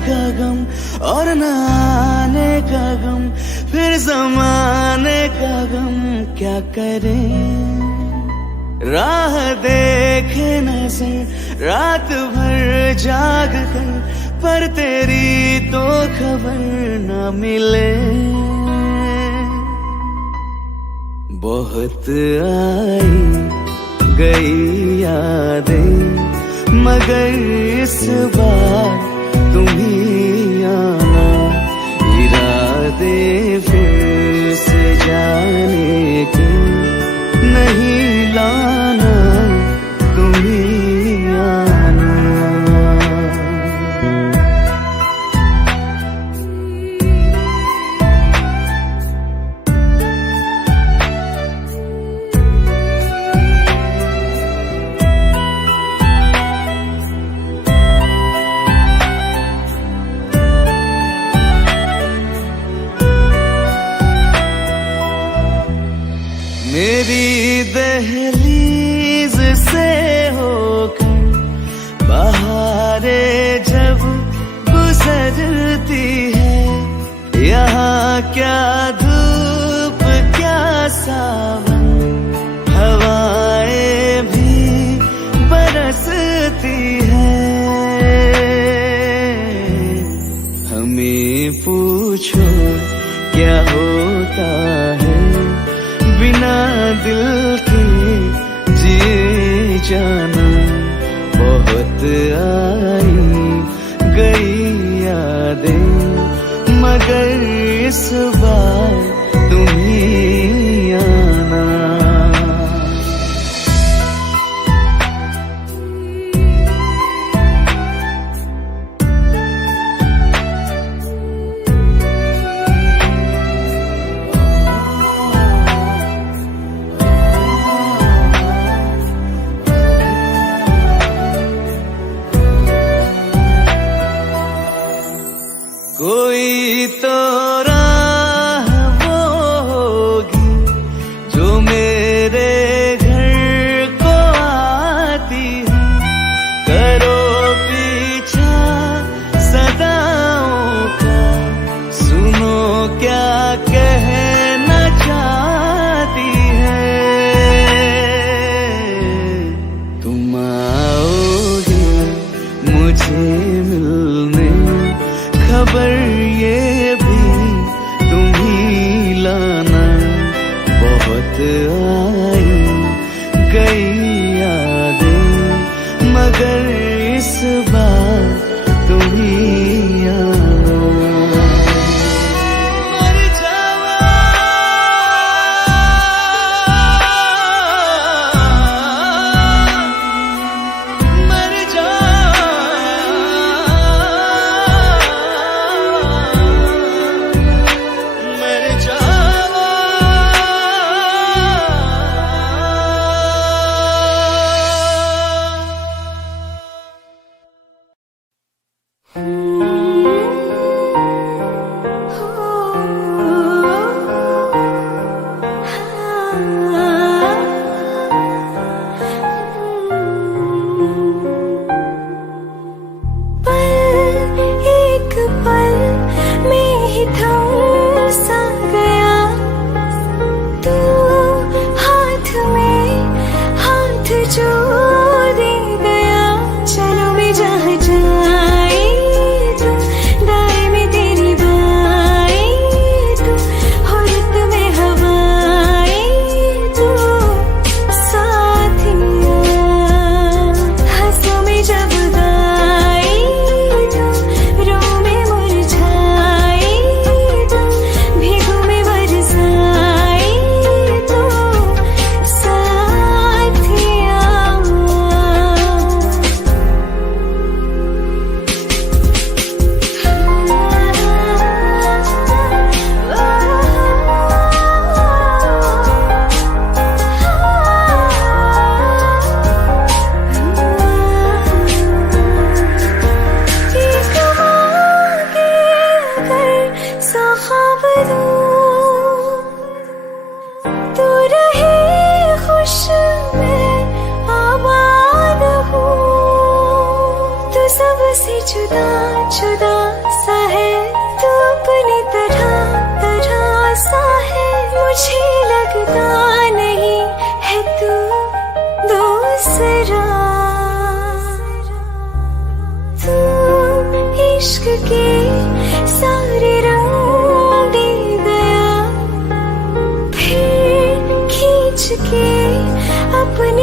का गम और न आने का गम, फिर ज़माने का गम क्या करें। राह देखे नजर रात भर जाग कर, पर तेरी तो खबर न मिले। बहुत आई गई यादें, मगर इस बार तुम ही आना। इरादे फिर से जाने के नहीं लाना, तुम ही आना। मेरी दहलीज से होकर बहारें जब गुजरती है, यहाँ क्या धूप क्या सावन, हवाएं भी बरसती है। हमें पूछो क्या होता है बिना दिल के जिए जाना। बहुत आई गई यादें, मगर इस बार तुम ही आना। कोई तो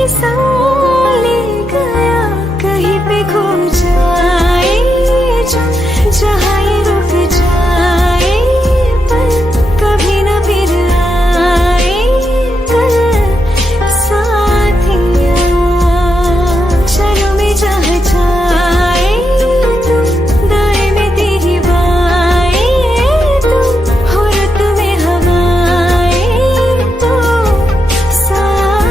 संग ले गया, कहीं पे खो जाए जो, जहाँ ये रुक जाए, पर कभी न फिर आए कल साथिया। चलो मैं जहाँ जाए तू, दाएं में तेरी बाएं तू, हो रुत में हवाएं तू साथिया।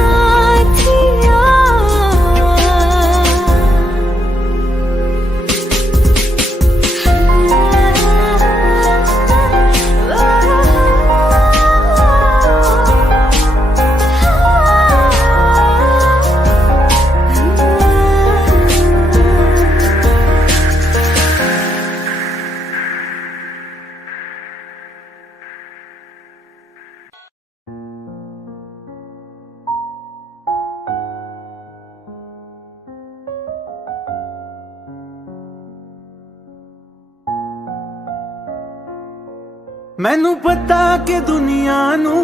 मैनू पता कि दुनिया नू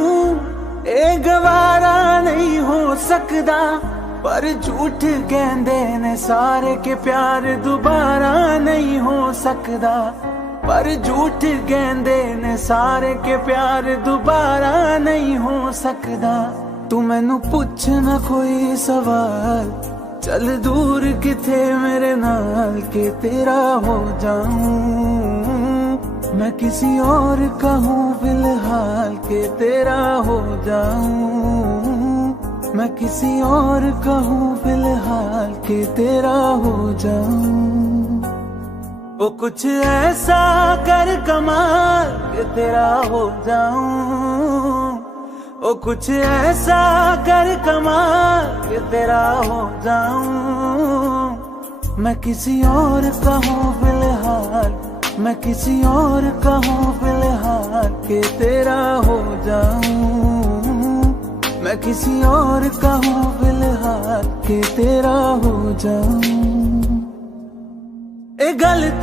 ए गवारा नहीं हो सकदा, पर झूठ कहंदे ने सारे के प्यार दोबारा नहीं हो सकदा। पर झूठ कहंदे ने सारे के प्यार दोबारा नहीं हो सकदा। तू मैनू पुछ ना कोई सवाल, चल दूर किथे मेरे नाल के तेरा हो जाऊं। मैं किसी और का हूँ फिलहाल के तेरा हो जाऊं। मैं किसी और का हूँ फिलहाल के तेरा हो जाऊं। वो कुछ ऐसा कर कमाल के तेरा हो जाऊं। वो कुछ ऐसा कर कमाल के तेरा हो जाऊं। मैं किसी और का हूँ फिलहाल, मैं किसी और का हूँ फिलहाल के तेरा हो जाऊं। मैं किसी और का हूँ फिलहाल के तेरा हो जाऊं। ए गलत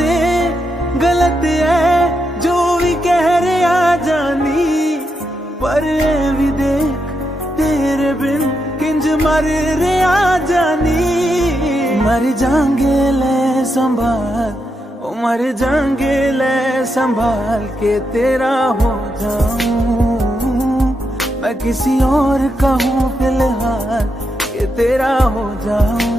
है जो भी कह रहे आ जानी, पर ए भी देख तेरे बिन किंज मर रहे आ जानी। मर जाएंगे ले संभाल, मर जाएंगे ले संभाल के तेरा हो जाऊं। मैं किसी और का हूँ फिलहाल के तेरा हो जाऊं।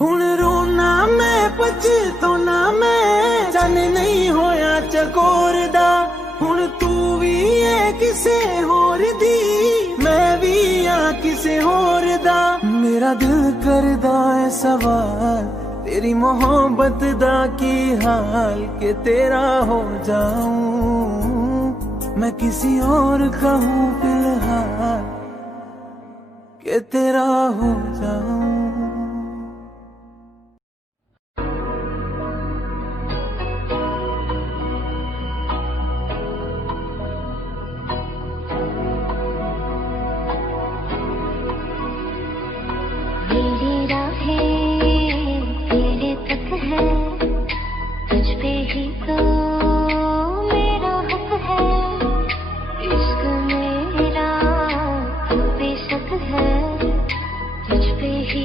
हुण रोना मैं पछताना मैं, जाने नहीं होया चकोर दा। हुण तू भी है किसे होर दी, मैं भी आ किसे होर दा। मेरा दिल करदा है सवाल, तेरी मोहब्बत दा की हाल के तेरा हो जाऊं। मैं किसी और का हूँ फिलहाल के तेरा हो जाऊं। तुझ पे ही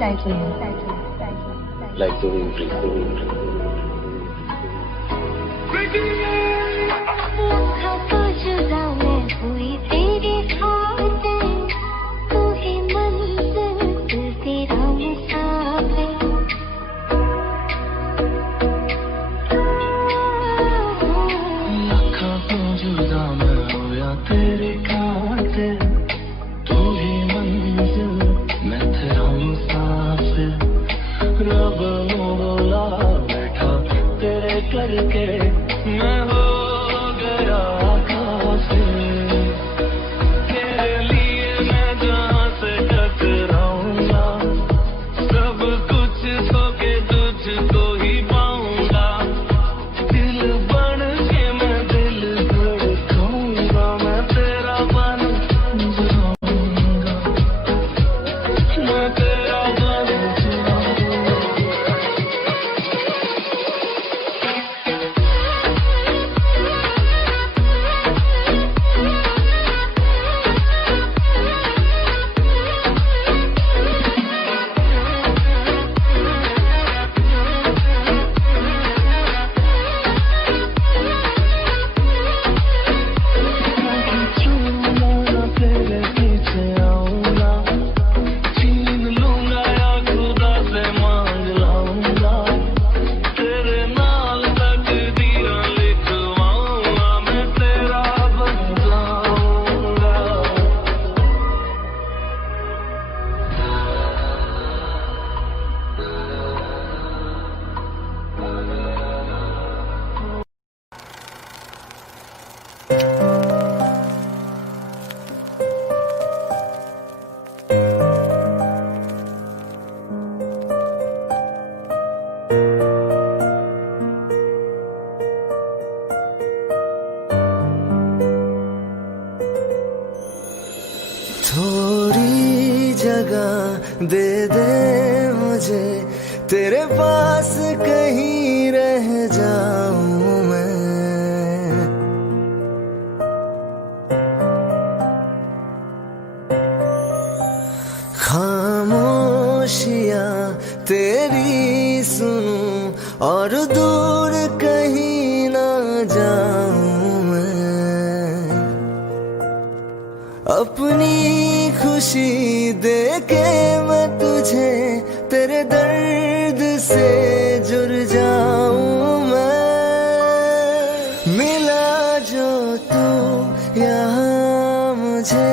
like the wind. तेरे खाते तू ही मंजिल मैं तेरा मुसाफिर रब मोला बैठा तेरे करके मैं हो गया काफिर तेरे लिए मैं जहाँ से टकराऊंगा सब कुछ खोके तुझको ही पाऊंगा दिल बन के मैं दिल धड़काऊंगा मैं तेरा बन जाऊंगा मैं तेरा बन जाऊंगा तेरे पीछे आऊंगा छीन लूंगा या खुदा से मांग लाऊंगा तेरे नाल तकदीर लिखवाऊंगा मैं तेरा बन जाऊंगा थोड़ी जगह दे दे मुझे तेरे पास कहीं रह जाऊं मैं खामोशियां तेरी सुनूं और दूर कहीं ना जाऊं मैं अपनी खुशी दे के मैं तुझे तेरे दर्द से जुड़ जाऊं मैं मिला जो तू यहाँ मुझे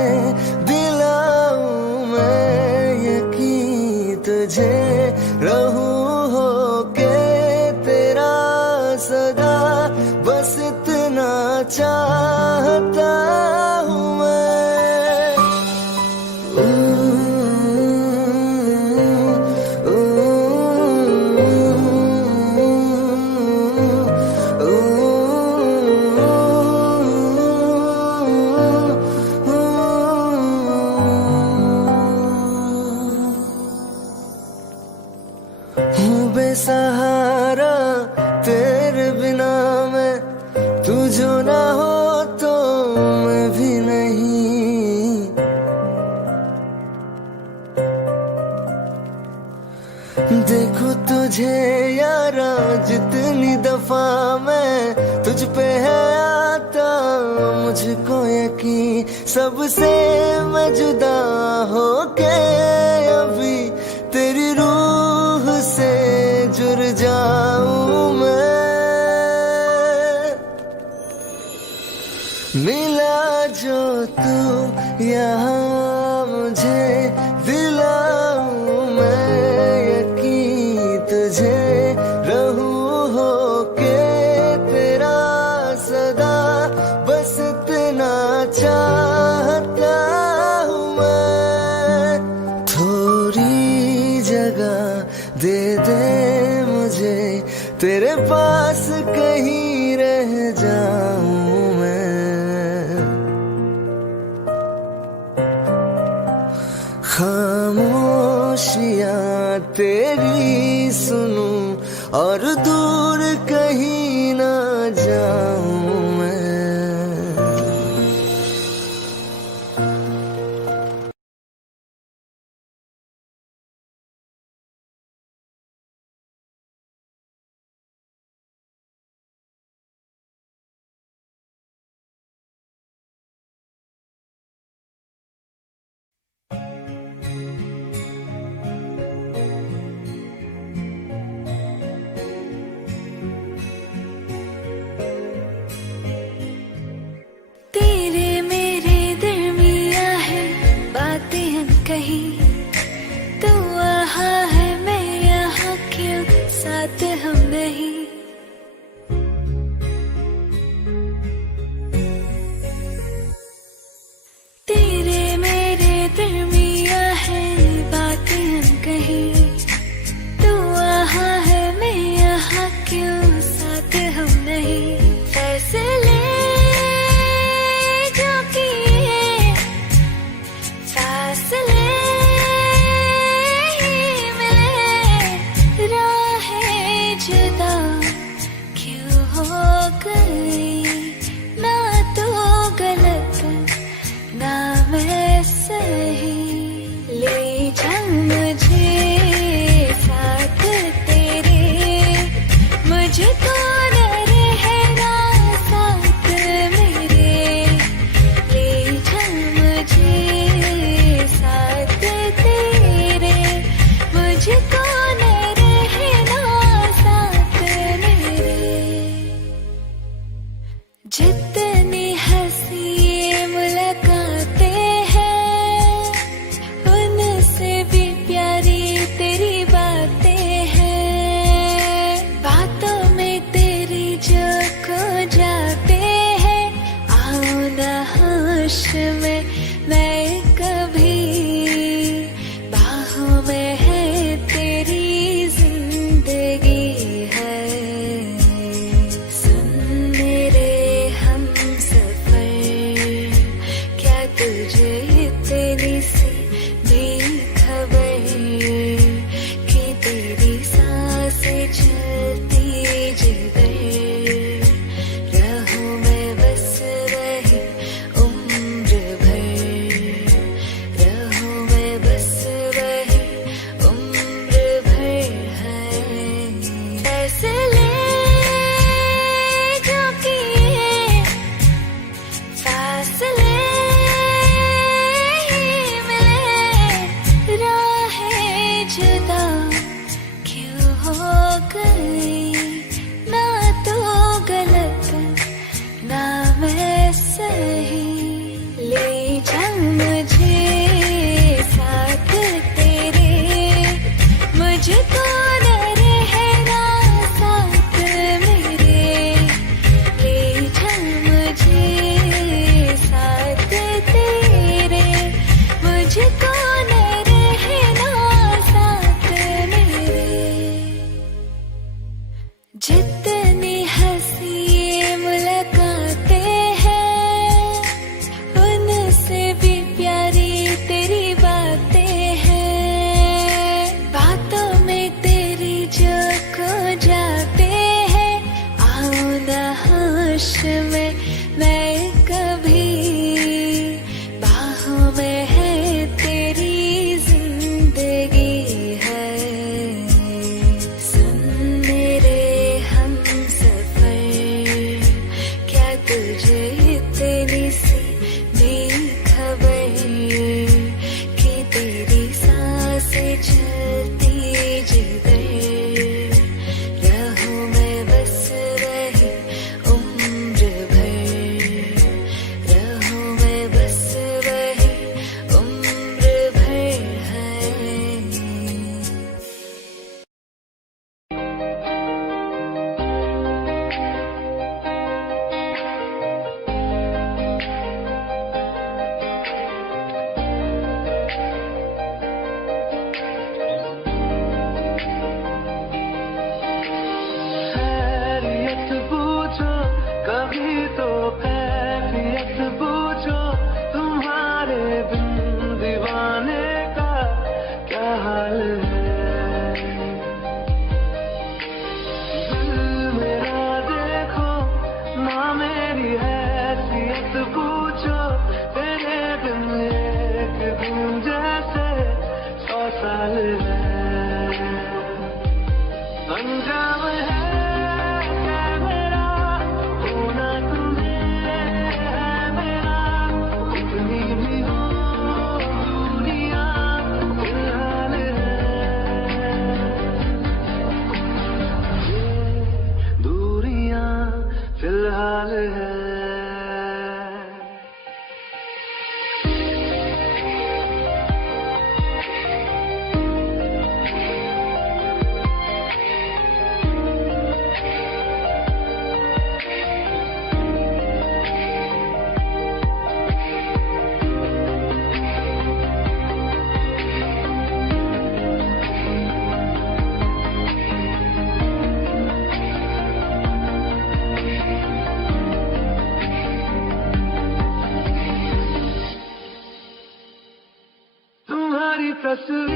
दिलाऊं मैं यकीन तुझे रहूं हो के तेरा सदा बस इतना चाहता हूँ हूँ बेसहारा तेरे बिना मैं तू जो ना हो तो मैं भी नहीं देखो तुझे यारा जितनी दफा मैं तुझ पे है आता मुझको यकीन सबसे मैं जुदा हो के अभी तेरी रूह से जुड़ जाऊं मैं मिला जो तू यहाँ मुझे दिलाऊं मैं यकीन तुझे रहूं हो के तेरा सदा बस इतना चाहता हूँ मैं थोड़ी जगह दे दे मुझे तेरे पास कहीं रह जाऊं मैं खामोशियां तेरी सुनूं और दूर कहीं ना जाऊं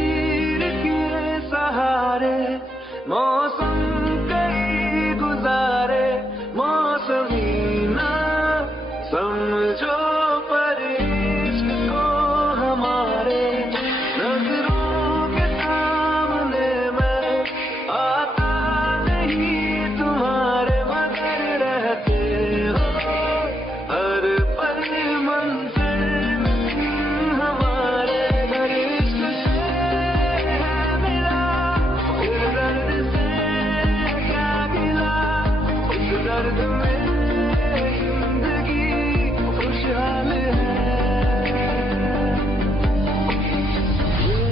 तकदीर के सहारे मौसम कई गुजारे, मौसमी ना समझो पर इश्क को हमारे, नजरों के सामने मैं आता नहीं तुम्हारे, मगर रहते हो हर पल मंजिल हमारे, हर इश्क से है मिला इस दर्द से क्या गिला, इस दर्द में जिंदगी खुशहाल है। ये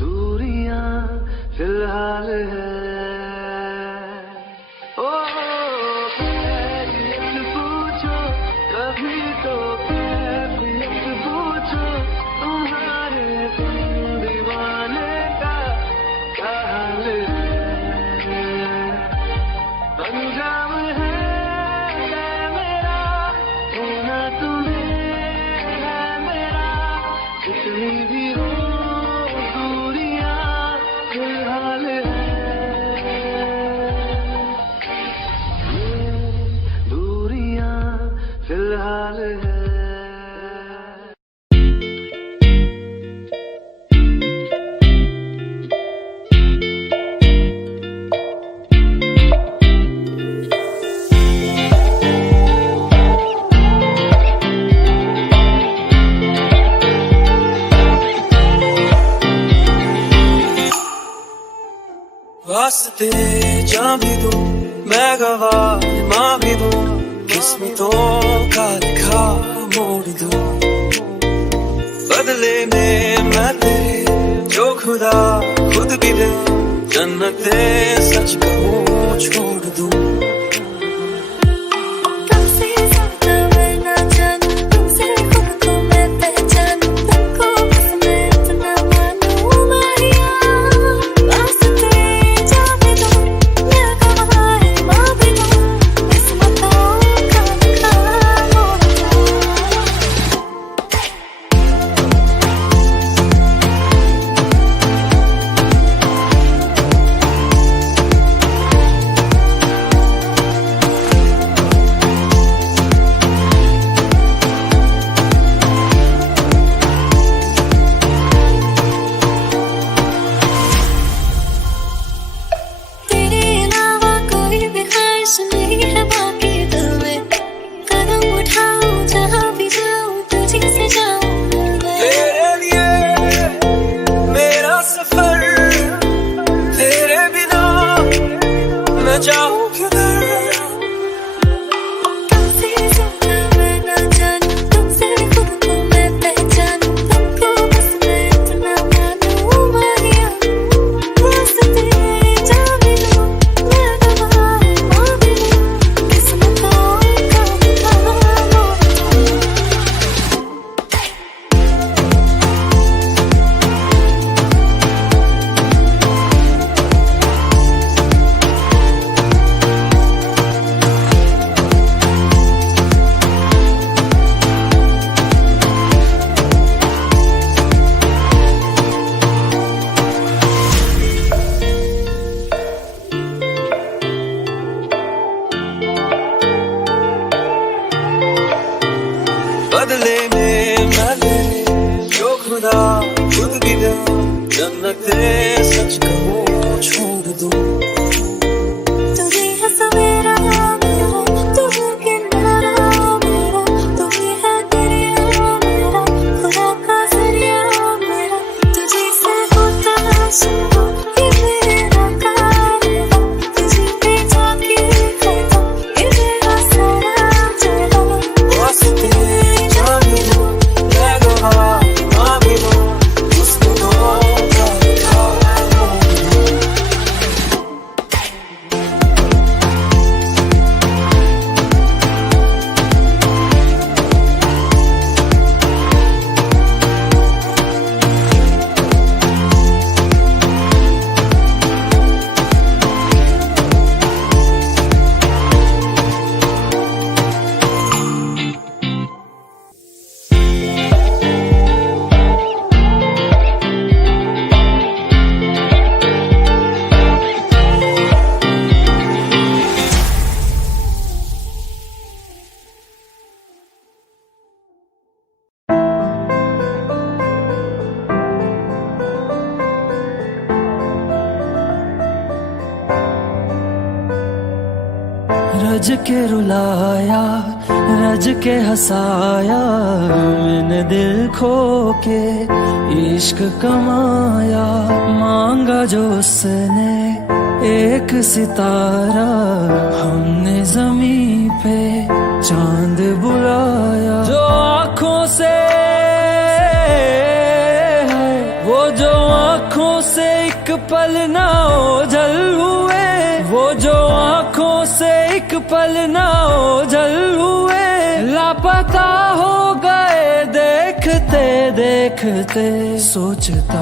दूरियां फिलहाल है। ओ कैफियत पूछो कभी तो कैफियत पूछो, तुम्हारे दीवाने का क्या हाल है। अंजाम है मेरा होना तुम्हें है मेरा, जितनी भी हो दूरियां फिलहाल है। ये दूरियां फिलहाल है। वास्ते जा भी दूं मैं गवाह माँ भी दूं, किस्मतों का लिखा मोड़ दूं, बदले में मैं तेरे जो खुदा खुद भी दे, जन्नते सच कहूँ छोड़ दूं। तुमसे ज्यादा मैं ना जानूं, तुमसे खुद को मैं पहचानूं, तुमको बस मैं इतना मानूं मारिया। वास्ते जा भी दूं मैं गवाह माँ भी दूं, किस्मतों का लिखा मोड़ दूं। तेरे अलावा कोई भी ख्वाहिश नहीं है बाकी दिल में, कदम उठाऊं जहाँ भी जाऊं तुझे से जाऊं मैं। तेरे लिए मेरा सफर, तेरे बिना मैं जाऊं किधर। तुमसे ज्यादा मैं ना जानूं, तुमसे खुद को मैं पहचानूं, तुमको बस मैं इतना मानूं मारिया। वास्ते जा भी दूं मैं गवाह माँ भी दूं, किस्मतों का लिखा मोड़ दूं। बदले में मैं तेरे जो खुदा खुद भी दे, जन्नते सच कहूँ छोड़ दूं। तुझे है सवेरा मेरा, तू है किनारा मेरा, तू ही है दरिया मेरा, खुदा का जरिया मेरा। तुझे से होता शुरू ये मेरा कारवां, तुझे पे जाके कहता ये मेरा सारा जहां। वास्ते जा भी दूं मैं गवाह माँ भी दूं, किस्मतों का लिखा मोड़ दूं। रज के रुलाया, रज के हंसाया, मैंने दिल खो के इश्क कमाया। मांगा जो उसने एक सितारा, हमने जमीन पे चांद बुलाया। जो आँखों से वो जो आँखों से एक पल ना ओझल हुए, वो जो आँखों से एक पल ना ओझल हुए, लापता हो गए देखते देखते। सोचता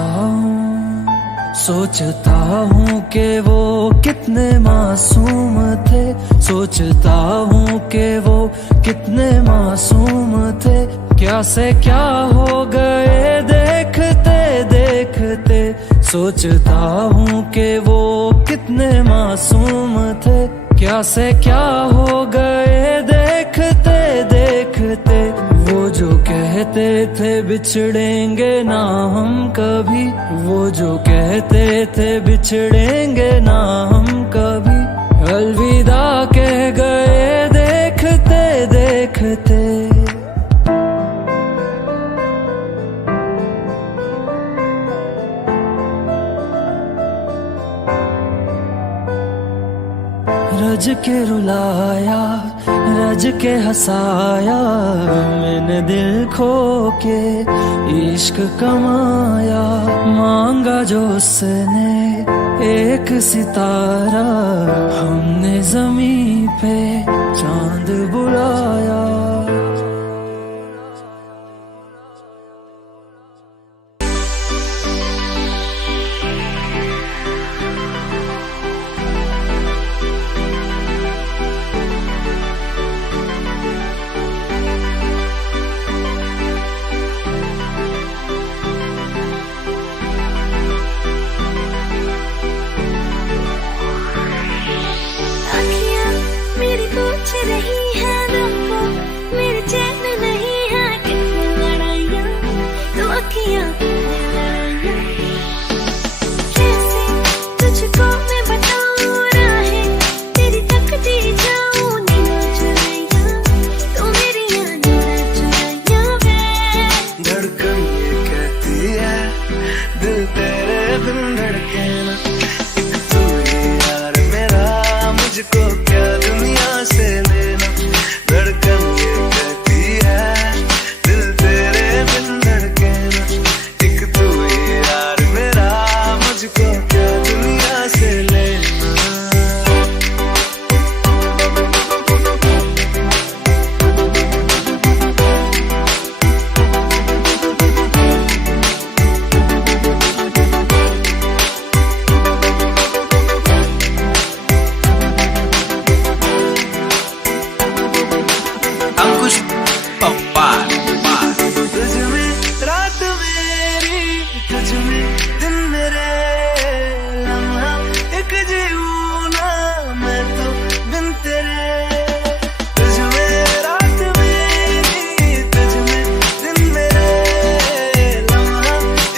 हूँ कि वो कितने मासूम थे, सोचता हूँ कि वो कितने मासूम थे। क्या से क्या हो गए देखते देखते। सोचता हूँ कि वो कितने मासूम थे, क्या से क्या हो गए देखते देखते। वो जो कहते थे बिछड़ेंगे ना हम कभी, वो जो कहते थे बिछड़ेंगे ना हम कभी, अलविदा कह गए देखते देखते। रज के रुलाया, रज के हंसाया, मैंने दिल खो के इश्क कमाया। मांगा जो उसने एक सितारा, हमने जमीन पे चांद बुलाया। पूछ रही है तुमको, मेरे चैन नहीं है कितनी लड़ाइयाँ, तो अखियाँ कितनी लड़ाइयाँ। कैसे तुझको मैं बताऊँ राहें, तेरी तकती जाऊँ नीला चुराइयाँ, तो मेरी याद चुराइयाँ वे। धड़कन ये कहती है दिल तेरे बिन धड़के ना, एक तू ही यार मेरा, मुझको क्या दुनिया से लेना। धड़कन ये कहती है दिल तेरे बिन धड़के ना, एक तू ही यार मेरा, मुझको क्या दुनिया से लेना। तुझ में रात मेरी, तुझ में दिन मेरे, लम्हा एक जीऊँ ना मैं तो बिन तेरे। तुझ में रात मेरी, तुझ में दिन मेरे, लम्हा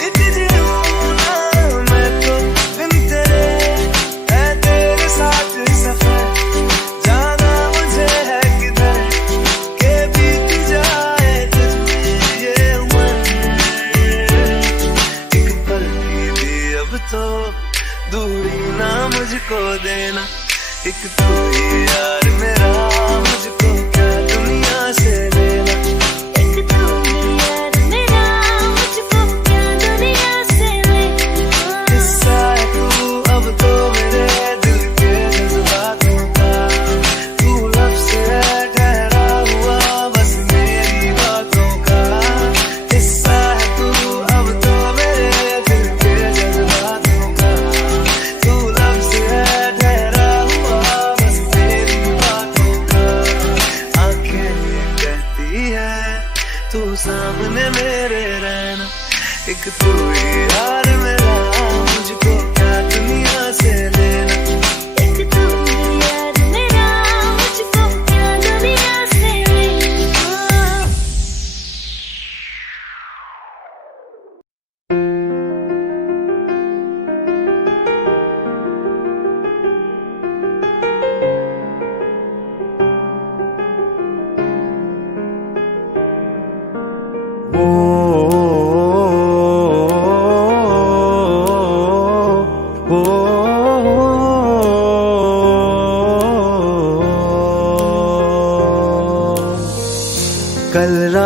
एक जीऊँ ना मैं तो बिन तेरे। है तेरे साथ सफर, जाना मुझे है किधर, के बीत जाए तुझ में ये उम्र। एक पल की भी अब तो दूरी ना मुझको देना, एक तू ही यार मेरा, मुझको क्या दुनिया से लेना। एक तू ही यार मेरा, मुझको क्या दुनिया से लेना। किस्सा है तू अब तो मेरे दिल के जज्बातों का, तू लफ्ज़ है ठहरा हुआ बस मेरी बातों का। किस्सा है तू अब तो मेरे दिल के जज्बातों का, तू लफ्ज़ है ठहरा हुआ बस मेरी बातों का।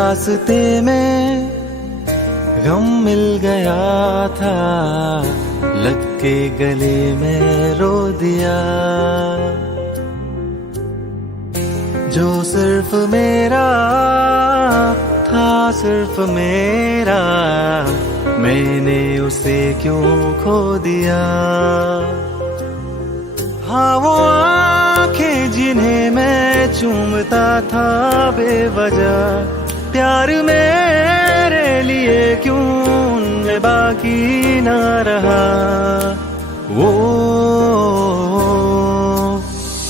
रास्ते में गम मिल गया था, लग के गले में रो दिया। जो सिर्फ मेरा था, सिर्फ मेरा, मैंने उसे क्यों खो दिया। हाँ वो आंखें जिन्हें मैं चूमता था बेवजह, प्यार मेरे लिए क्यों उनमें बाकी ना रहा। वो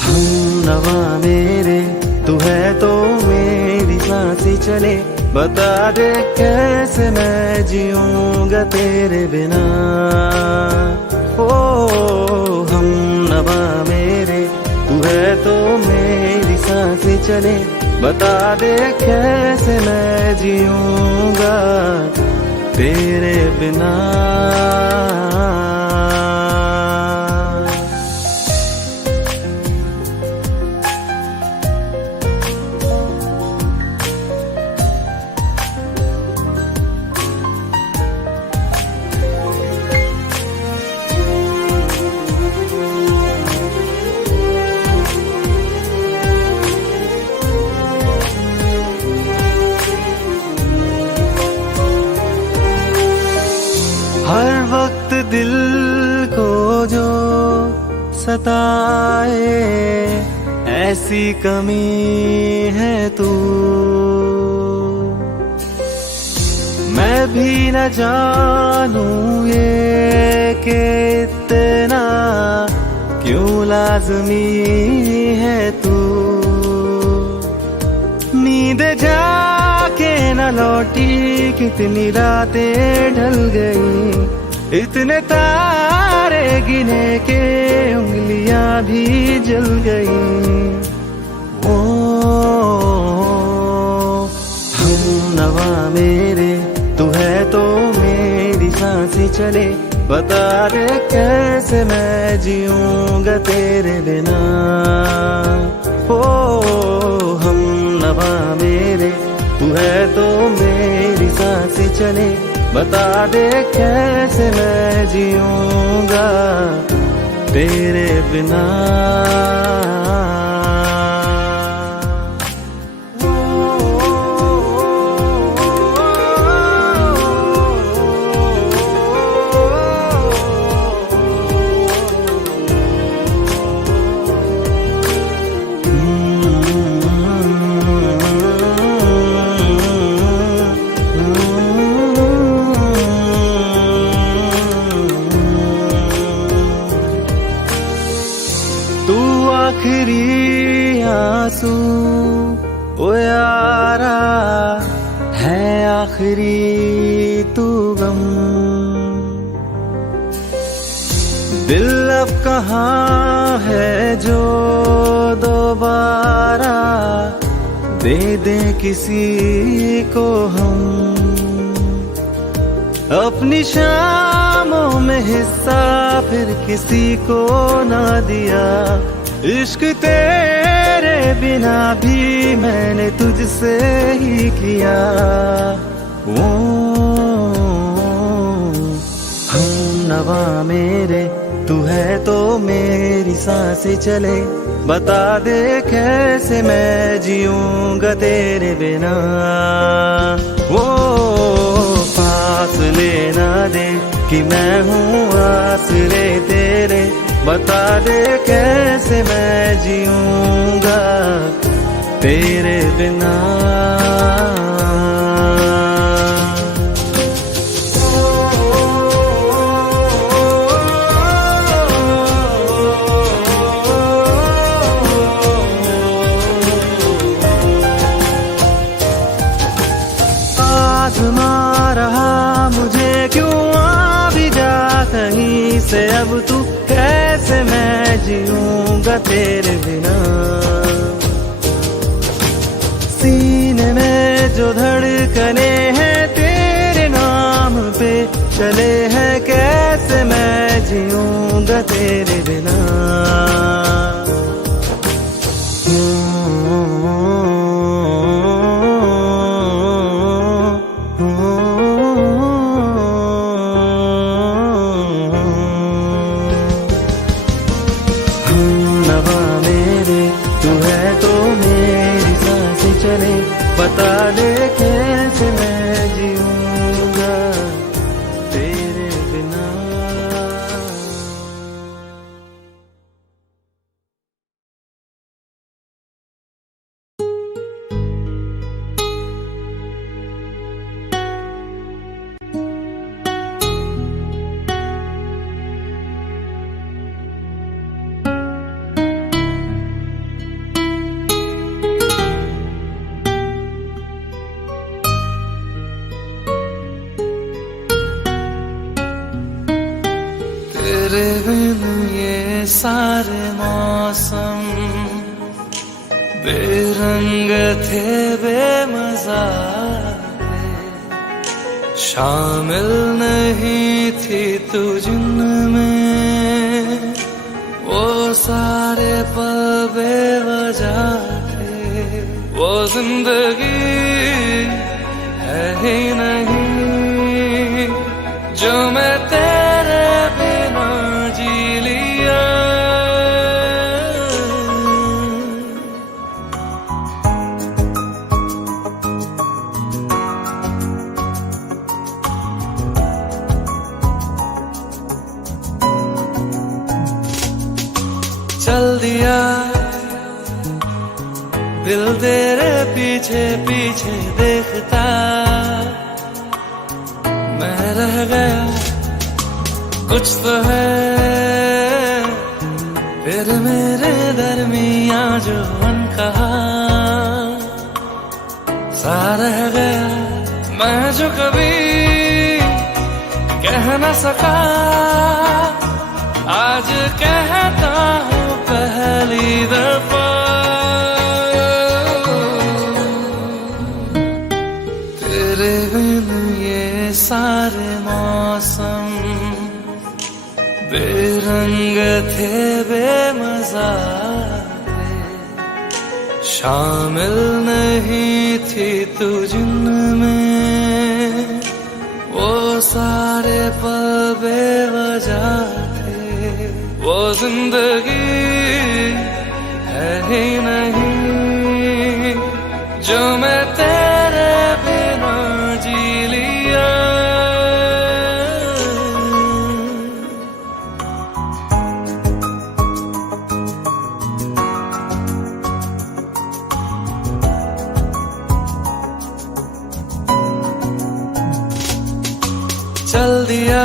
हम नवा मेरे, तू है तो मेरी सांसें चले, बता दे कैसे मैं जीऊंगा तेरे बिना। ओ हम नवा मेरे, तू है तो मेरी सांसें चले, बता दे कैसे मैं जीऊंगा तेरे बिना। हर वक्त दिल को जो सताए, ऐसी कमी है तू। मैं भी न जानूं ये कि इतना क्यों लाज़मी है तू। नींद जाके न लौटी, कितनी रातें ढल गई, इतने तारे गिने के उंगलियां भी जल गई। ओ हम नवा मेरे, तू है तो मेरी सांसें चले, बता दे कैसे मैं जीऊंगा तेरे बिना। ओ हम नवा मेरे, तू है तो मेरी सांसें चले, बता दे कैसे मैं जीऊंगा तेरे बिना। आखिरी आंसू ओ यारा है, आखिरी तू गम। दिल अब कहाँ है जो दोबारा दे दे किसी को हम। अपनी शामों में हिस्सा फिर किसी को ना दिया, इश्क तेरे बिना भी मैंने तुझसे ही किया। ओ हम नवा मेरे, तू है तो मेरी सांसें चले, बता दे कैसे मैं जीऊंगा तेरे बिना। वो फासले ना दे कि मैं हूँ आसरे तेरे, बता दे कैसे मैं जीऊंगा तेरे बिना। आज़मा रहा मुझे क्यों आ भी जा कहीं से, अब तू कैसे मैं जीऊंगा तेरे बिना। सीने में जो धड़कने हैं तेरे नाम पे चले हैं, कैसे मैं जीऊंगा तेरे बिना। तेरे बिन ये सारे मौसम बेरंग थे, बेमजा थे, शामिल नहीं थी तू जिनमें, वो सारे पल बेवजह थे। वो जिंदगी है ही नहीं जो मैं तेरे बिना जी लिया। चल दिया दिल तेरे पीछे पीछे देखता, मैं रह गया कुछ तो है फिर मेरे दरमिया जो अनकहा सा रह गया। मैं जो कभी कह न सका आज कहता हूँ पहली दफा। तेरे बिन ये सारे मौसम बेरंग थे, बेमजा थे, शामिल नहीं थी तू जिनमें, वो सारे पल बेवजह थे। वो जिंदगी है ही नहीं जो मैं तेरे बिना जी लिया। चल दिया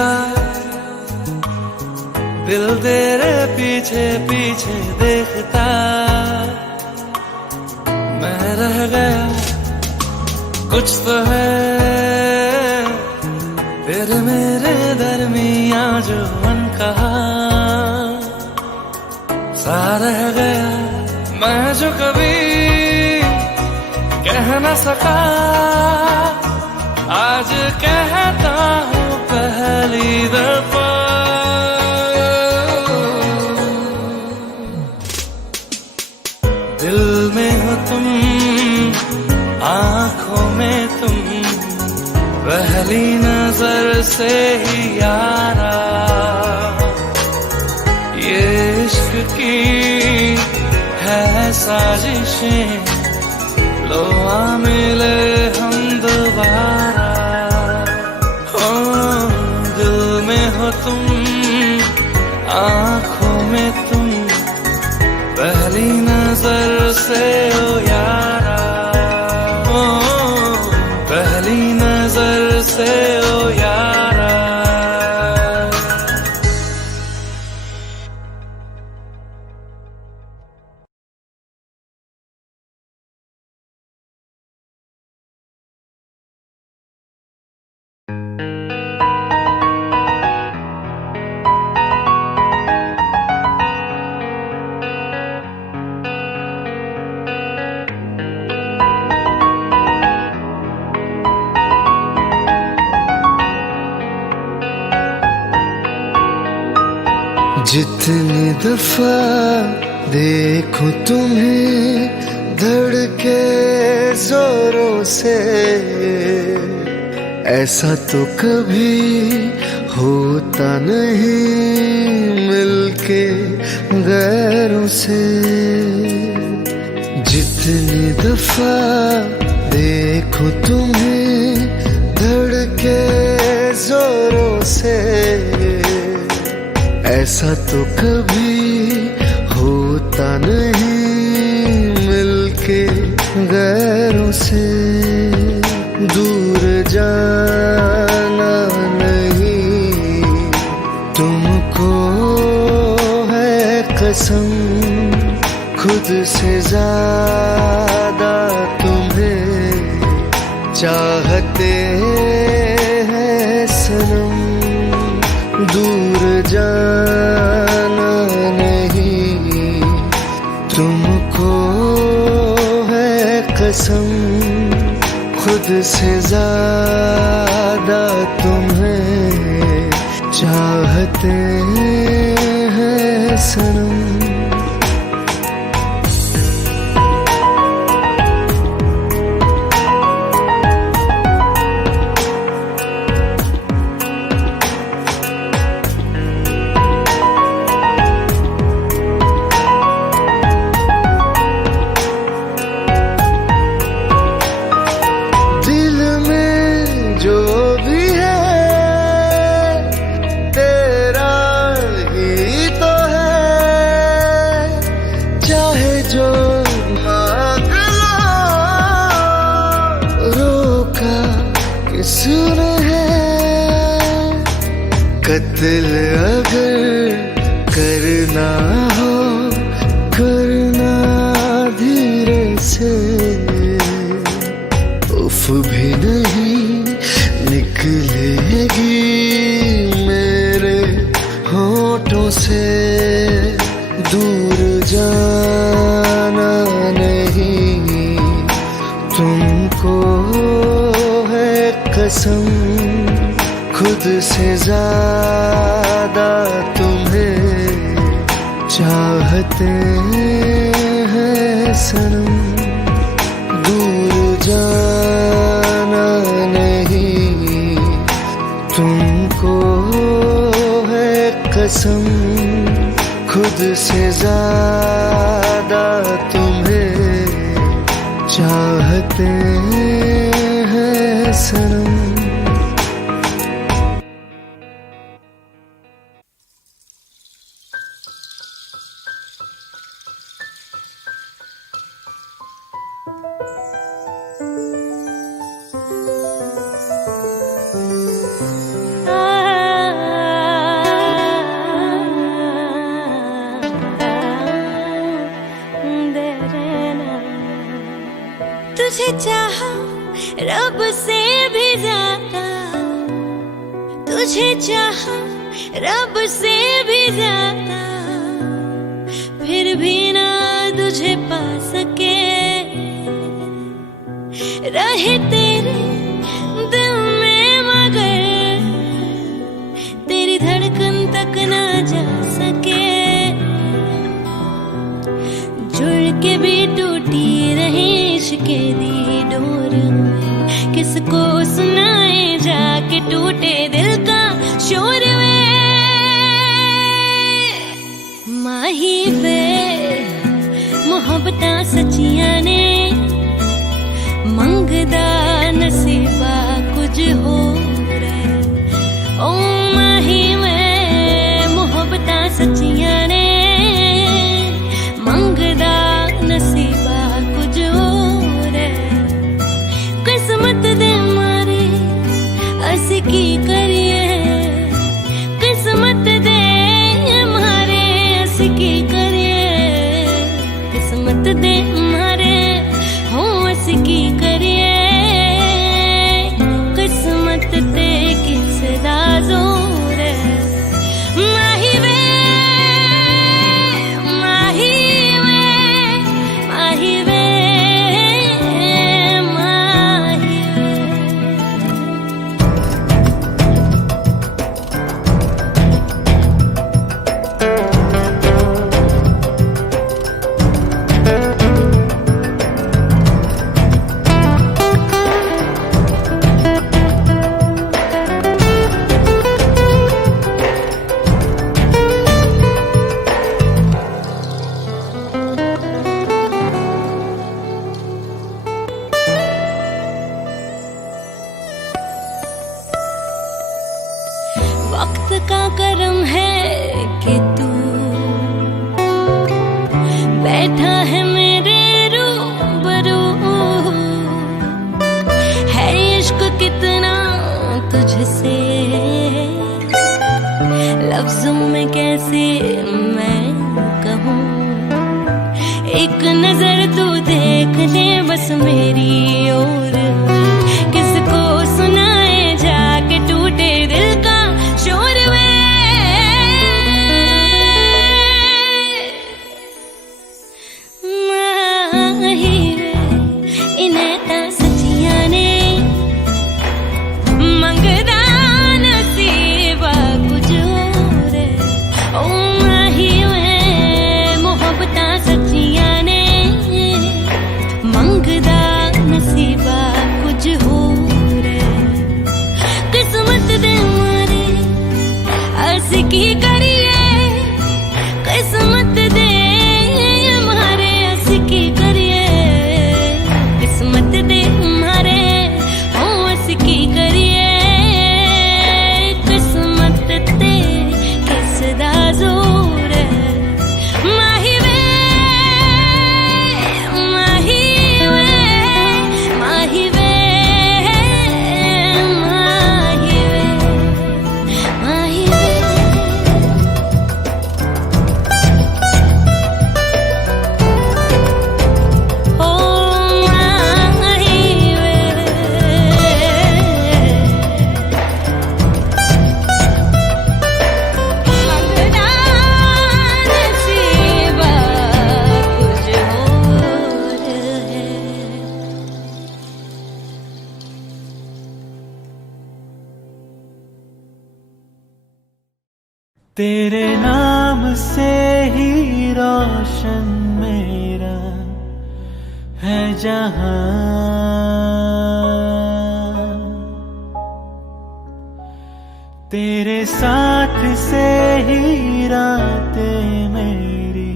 दिल तेरे पीछे पीछे देखता, मैं रह गया कुछ तो है फिर मेरे दरमिया जो अनकहा सा रह गया। मैं जो कभी कह न सका आज कहता हूँ पहली दफा। दिल में हो तुम, आँखों में तुम, पहली नजर से ही यारा, ये इश्क की है साजिशें, लो आ मिले हम दोबारा। हो दिल में हो तुम, आँखों में तुम, पहली नजर से ओ यारा, ओ पहली नजर से ओ यारा। जितनी दफा देखूं तुम्हें धड़के जोरों से, ऐसा तो कभी होता नहीं मिलके गैरों से। जितनी दफा देखूं तुम्हें धड़के जोरों से, ऐसा तो कभी होता नहीं मिलके गैरों से। दूर जाना नहीं तुमको है कसम, खुद से ज्यादा तुम्हें चाहते हैं सनम। दूर जाना नहीं, तुमको है कसम, खुद से ज्यादा तुम्हें चाहते हैं सनम। कत्ल अगर करना हो करना धीरे से, उफ भी नहीं निकलेगी मेरे होठों से। दूर जाना नहीं, तुमको है कसम, खुद से ज्यादा तुम्हें चाहते हैं सनम। दूर जाना नहीं, तुमको है कसम, खुद से ज्यादा तुम्हें चाहते हैं सनम। तुझे चाहा रब से भी ज्यादा, तुझे चाहा रब से भी ज्यादा, फिर भी ना तुझे पा सके। रहे तेरे दिल में मगर तेरी धड़कन तक ना जा सके। जुड़ के भी टूटी रहे इश्क़ दी डोर, किसको सुनाए जाके टूटे दिल का शोर में। माही वे मोहब्बतां सच्चियां ने, मंगदा नसीबा कुछ हो रे। ओ माही वे मोहब्बतां सच्चियां ने, मंगदा नसीबा कुछ हो रे। किस्मत दे मारे असी की करिए, किस्मत दे मारे असी की करिए। किस्मत दे मारे हो असी की करिए, किस्मत दे किस दा जोर है। माही वे माही वे माही वे माही वक्त का करम है कि तू बैठा है मेरे रूबरू। है इश्क कितना तुझसे, लफ्जों में कैसे मैं कहूँ। एक नजर तू देख ले बस मेरी ओर, किसको सुनाए जाके टूटे दिल का शोर में। किस्मत दे हमारे हंस की करिए, किस्मत दे हमारे हंस की करिए, किस्मत ते किसदा जोर है। माही वे माही वे माही वे माही वे माही वे। ओ माही वे मंगना नसीबा कुछ और है। तेरे नाम से ही रोशन मेरा है जहां, तेरे साथ से ही रातें मेरी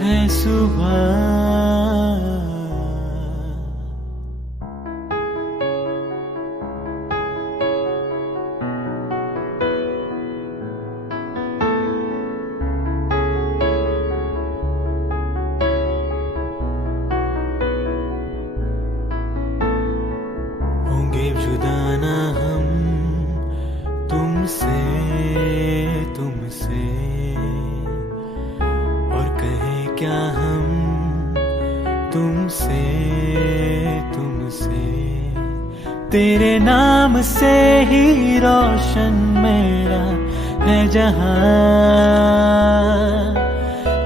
है सुबह। होंगे जुदा ना हम तुमसे तुमसे, और कहें क्या हम तुमसे तुमसे। तेरे नाम से ही रोशन मेरा है जहां,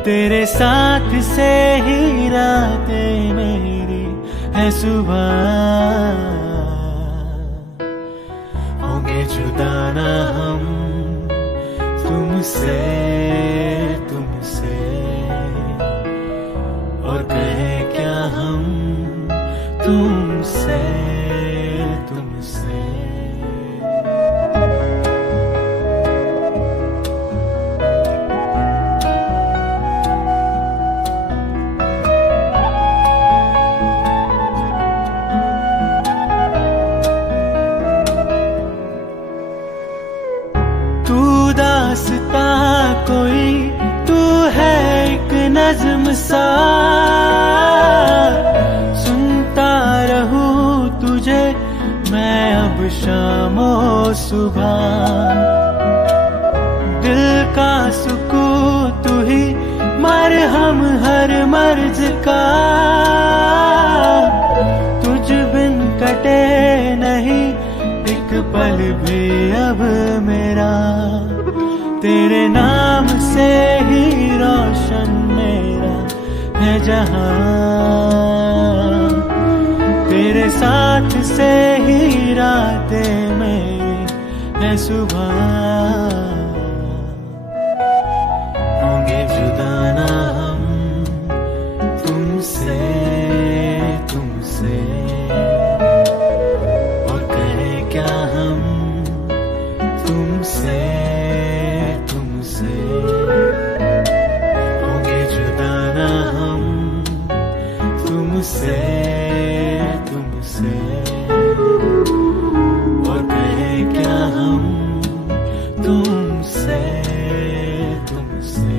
तेरे साथ से ही रातें मेरी है सुबह। होंगे जुदा ना हम तुमसे तुमसे, और कहें क्या हम तुमसे तुमसे। तू दास्ता कोई, तू है एक नज़्म सा, सुनता रहूं तुझे मैं अब शामो सुबह। दिल का सुकून तू ही, मरहम हर मर्ज का, तुझ बिन कटे नहीं एक पल भी अब मेरा। तेरे नाम से ही रोशन मेरा है जहां, तेरे साथ से ही रातें मेरी है सुबह। होंगे जुदा ना हम तुमसे तुमसे, और कहें क्या हम तुमसे तुमसे। होंगे जुदा ना हम तुमसे तुमसे, और कहें क्या हम तुमसे तुमसे।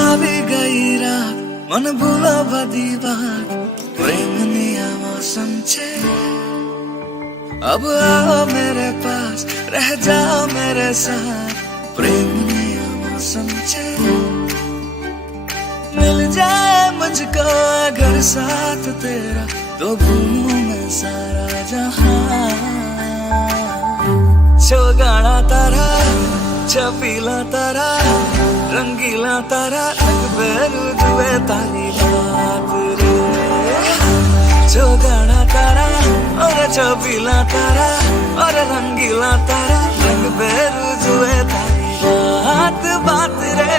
આવી ગઈ રાત મન ભૂલા બધી વાત, પ્રેમની આ મૌસમ છે। अब आओ मेरे पास, रह जाओ मेरे साथ, प्रेमनी आ मौसम छे। मिल जाए मुझको अगर साथ तेरा, तो भूलूं मैं सारा जहां। छोगाना तारा, छपीला तारा, रंगीला तारा, रंग बेरुजुए तारी बात रे। छोगाना तारा और छपीला तारा और रंगीला तारा, रंग बेरुजुए तारी बात बात रे।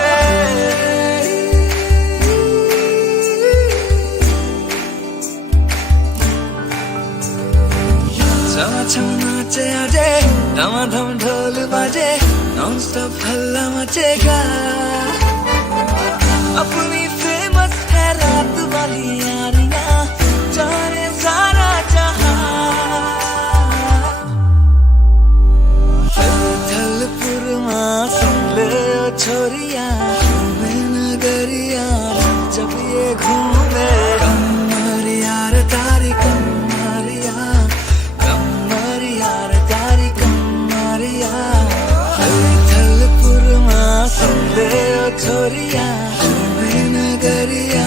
छम नाचे आजे धमाधम ढोल बाजे नॉन स्टॉप हल्ला मचेगा अपनी फेमस है रात वाली यारियां जाने सारा जहां थलपुरमा सुन ले ओ छोरिया मैं नगरिया जब ये घूमे कमर यार तारी कमरिया कमर यार तारी कमरिया थलपुरमा सुन ले ओ छोरिया मैं नगरिया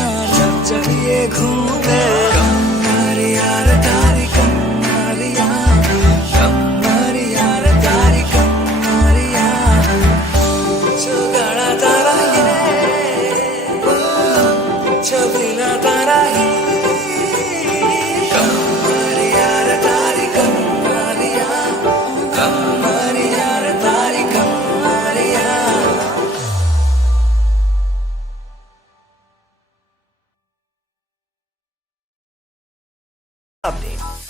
जब ये घूमे कमर यार तारी कमरिया कमर यार तारी कमरिया छुगड़ा तारा ये छबिला तारा ही कमर यार तारी कमरिया कमर यार तारी कमरिया update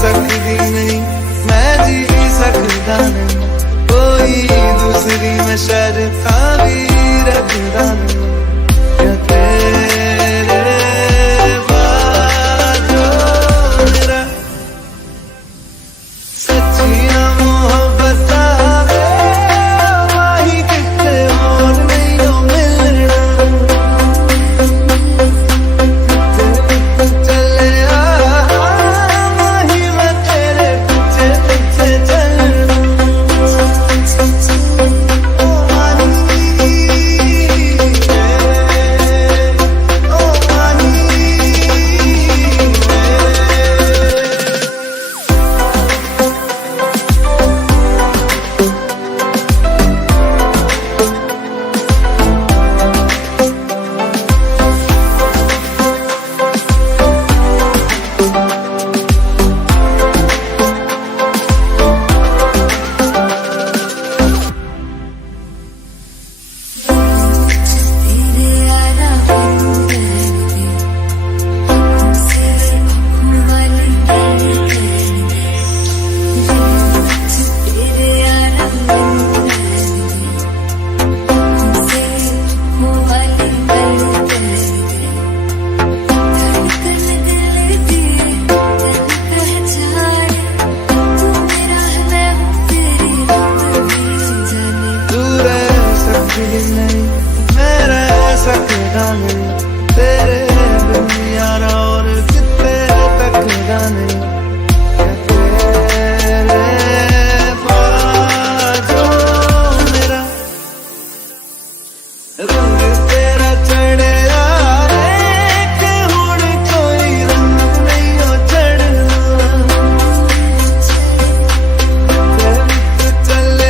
सकती नहीं मैं जी सकता नहीं कोई दूसरी में शर्ता भी रखता नहीं क्या तेरे बाजो मेरा सच्ची ना मोहब्बत आवे वही किससे और नहीं हो मिलना चले नहीं मेरा सकता नहीं तेरे बिन यार और कितने तक जाने तेरे बाजो मेरा रंग तेरा चढ़े कि हुण कोई रंग नहीं हो चढ़ना चले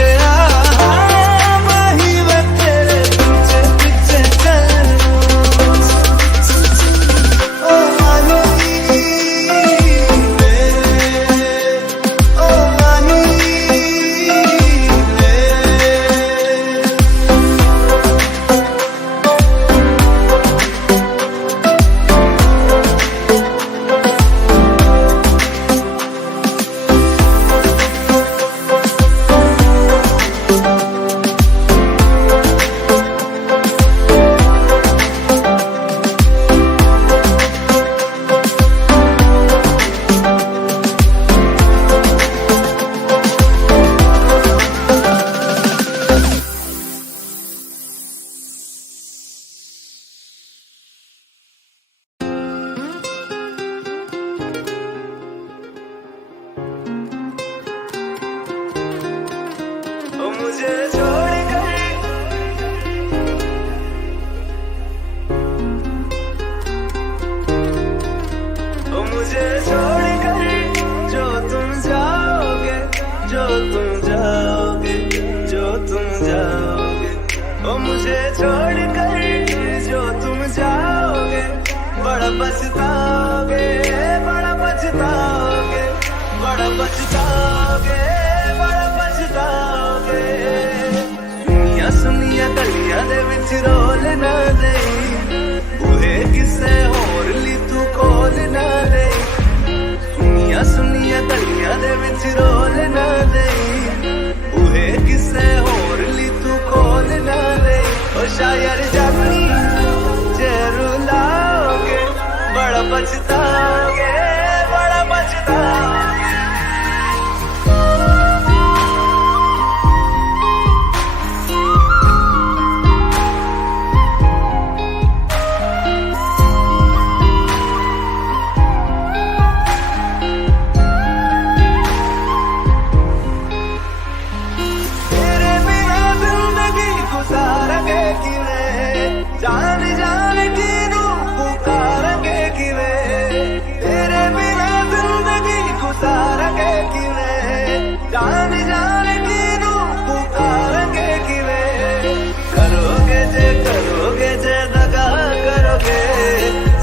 मुझे छोड़ कर मुझे छोड़ कर जो तुम जाओगे, बड़ा पछताओगे, बड़ा पछताओगे, बड़ा पछताओगे, बड़ा पछताओगे। सुनिया सुनिया गलियां दे विच रोल ना देई, बूहे किसे होर ली तू खोल ना देई। सुनिया सुनिया गलियां दे विच रोल ना देई, बूहे किसे होर ली तू खोल ना देई। ओ शायर जानी जे रुलाओगे, बड़ा पछताओगे, बड़ा पछताओगे। जान जान की रूह पुकारेंगे किवें, तेरे बिना जिंदगी गुजारेंगे किवें। जान जान की रूह पुकारेंगे किवें। करोगे जे दगा करोगे,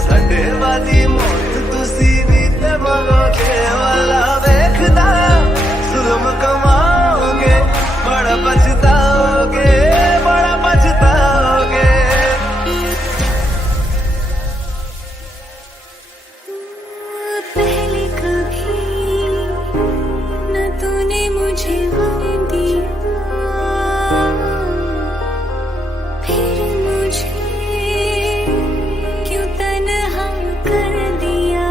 साडे वाली मौत तुसी भी ते मरोगे। वाला वेखदा जुल्म कमाओगे, बड़ा पछताओगे, बड़ा पछताओगे। पहले कभी न तूने मुझे गम दिया, फिर मुझे क्यों तन्हा कर दिया।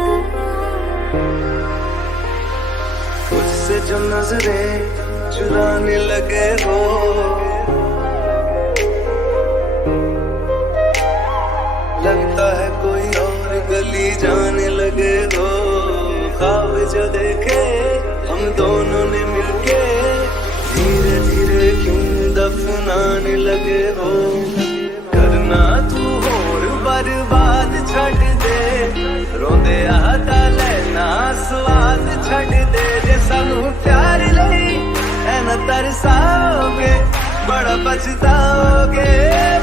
मुझसे जो नजरें चुराने लगे हो, लगता है कोई और गली जाने लगे हो। ख्वाब जो देखे हम दोनों ने मिलके, धीरे धीरे क्यों दफनाने लगे हो। करना तू होर बर्बाद छड़ दे, रोंदे आता लेना स्वाद छड़ दे। जे सानू प्यार लई ऐना तरसाओगे, बड़ा पछताओगे,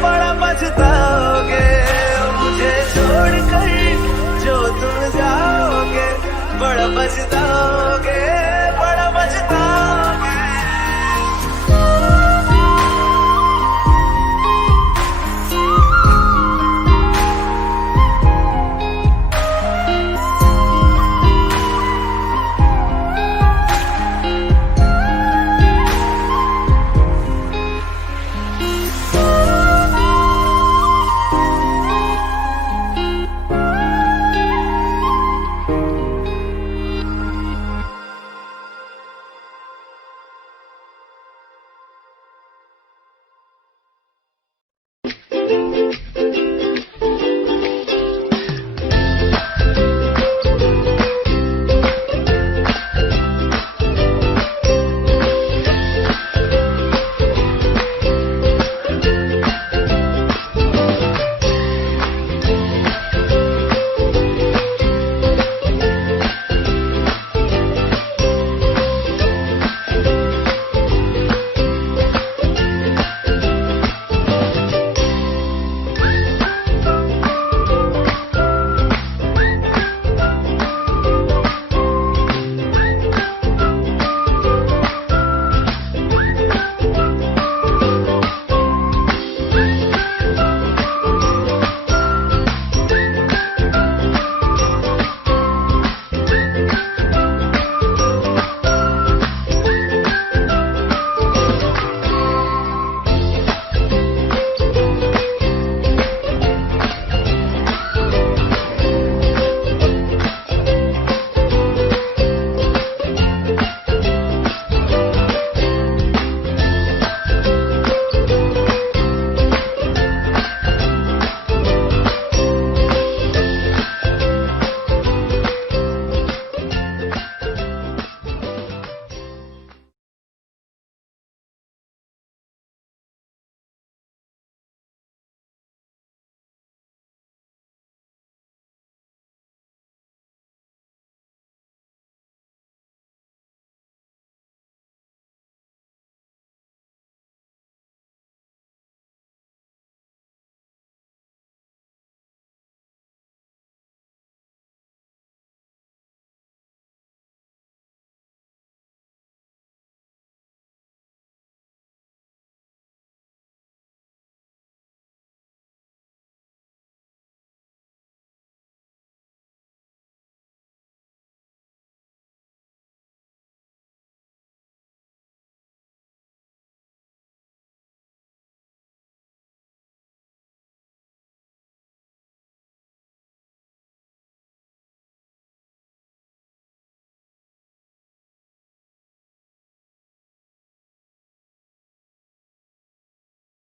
बड़ा पछताओगे। मुझे छोड़ कर जो तुम जाओगे, बड़ा पछताओगे, बड़ा पछताओगे।